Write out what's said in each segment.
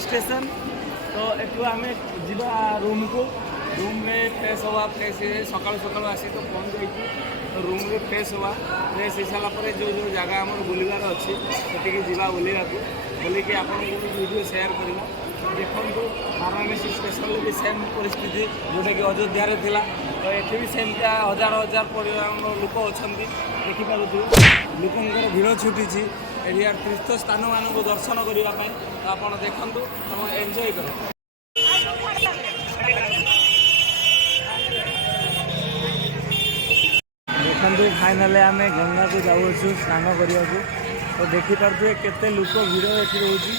Station. तो एठू आम जा रूम को रूम में फ्रेश हवा फ्रेश सका सका आसी तो पहुँच जाइए तो रूम में फ्रेश हवा फ्रेश हो सारापर जो जो जगह आम बुलबार अच्छी से जा बुला बोलिकी आपको वीडियो सेयार करवा। देखो वाराणसी स्टेशन भी सेम परिस्थिति जोटा कि अयोध्या थिला तो ये भी सेमता हजार हजार परिमाण लोक अच्छा देखिपुर लोकंर भीड़ छुटी एरिया तीर्थ स्थान मान दर्शन करने तो आप देखु एंजॉय कर। देखो फाइनाली आम गंगा को जाऊँ स्नान करने को तो देखिपे केते लोक भीड़ ये रोचे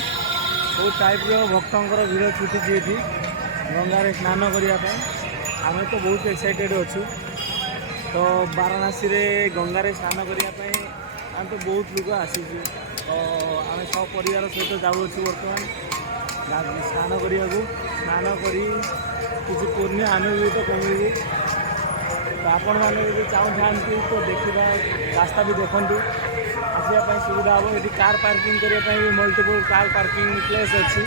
बहुत टाइप भक्तर भीड़ छुटी ये गंगार स्नान करने आम तो बहुत एक्साइटेड अच्छु। तो वाराणसी रे गंगार स्नान करने आम तो बहुत लोग आसी तो आम सब परिवार सहित जाऊँ बर्तमान स्नान करने को स्नान कर किसी पुण्य आनुभूत कमी तो आपण मैंने चाहूँ तो देखा रास्ता भी देखूँ आसवाई सुविधा हम ये कार पार्किंग करने भी मल्टीपल कार पार्किंग प्लेस अच्छी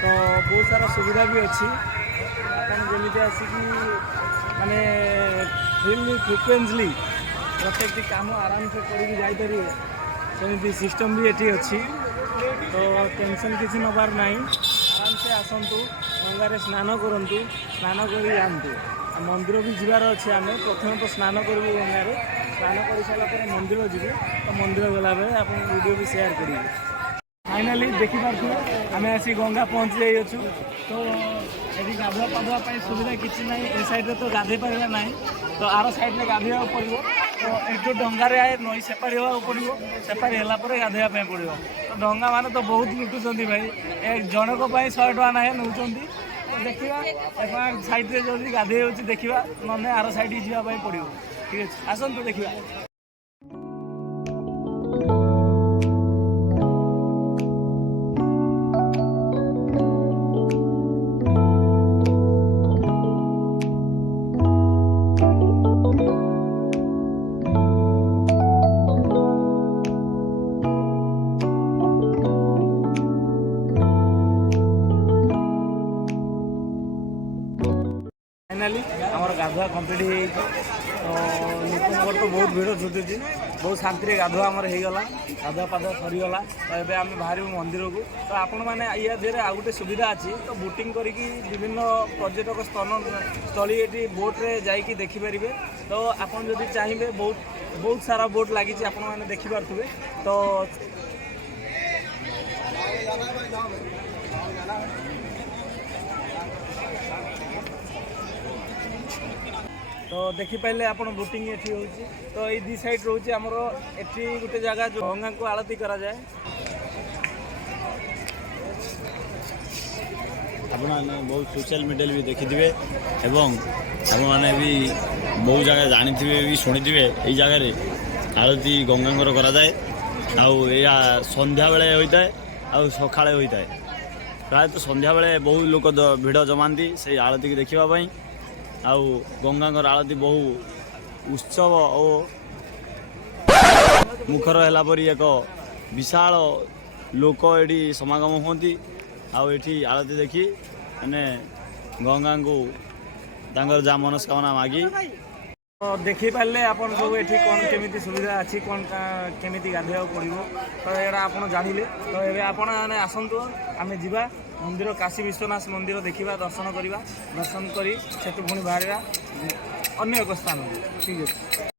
तो बहुत सारा सुविधा भी अच्छी आपमती आसिक माने फ्रिक्वेंटली प्रत्येक काम आराम से करके सेमती सिस्टम भी ये अच्छी तो टेंशन किसी नबार ना आराम से आसतु गंगार स्नान करूँ स्नान कर जातु मंदिर भी जबार अच्छे आम प्रथम तो स्नान करूँ गंगार स्नान कर सारापर मंदिर जीव तो मंदिर गला बेले आप वीडियो भी सेयार करेंगे। फाइनाली देखिपे आम आसी गंगा पहुँच जाइछु तो ये गाधुआ पाधुआ सुविधा किसी ना ए साइड तो गाधे पारा ना तो आर साइड में गाधोवा पड़ो तो ये डंगार नई सेपारी होगा पड़ो सेपारी है गाधोवा पड़ो तो डंगा मान तो बहुत लुटुंट भाई जनक 100 टका ना नौ तो देखा साइड जो गाधे देखा ना आर साइड जावाई पड़ो ठीक है आसतु देखा। फाइनाली आमर गाधुआ कम्प्लीट हो लोक तो बहुत भीड़ छुटुची बहुत शांति गाधुआ आमर होगला गाधुआ पाधुआ सरीगला तो ये आम बाहर मंदिर को तो आपण मैंने या देहरे आ गए सुविधा अच्छी तो बोटिंग करी विभिन्न पर्यटक स्थली ये बोट्रे जाकि देखिपारे तो आपड़ जदि चाहिए बहुत सारा बोट लगी आपण मैंने देखिपे तो तो देखिपारे आप बोटिंग ये तो ये दी साइड रोचे आमर एटी गोटे जगह जो गंगा को आरती करा जाए आपने बहुत सोशल मीडिया भी देखिथे एवं आपने भी बहुत जगह जानी भी शुणी थे ये जगह आरती गंगा करा जाए या संध्या बेले होता है आ सकाळे होता है प्राय तो संध्या बेले बहुत लोक भिड़ जमाती से आरती की देखापी आउ गंगा आरती बहु उत्सव और मुखर है एक विशाल लोक ये समागम होती आठी आरती देखी मैंने गंगा को तांकर जा मनस्कामना मागी तो देखिपारे आप सब ये कौन केमी सुविधा अच्छी कौन केमी गाधोवा पड़ो तो यहाँ आप जानिले तो ये आपने आसतु आम जा मंदिर काशी विश्वनाथ मंदिर देखा दर्शन करवा दर्शन कर पुणी बाहर अन्य एक स्थान ठीक है।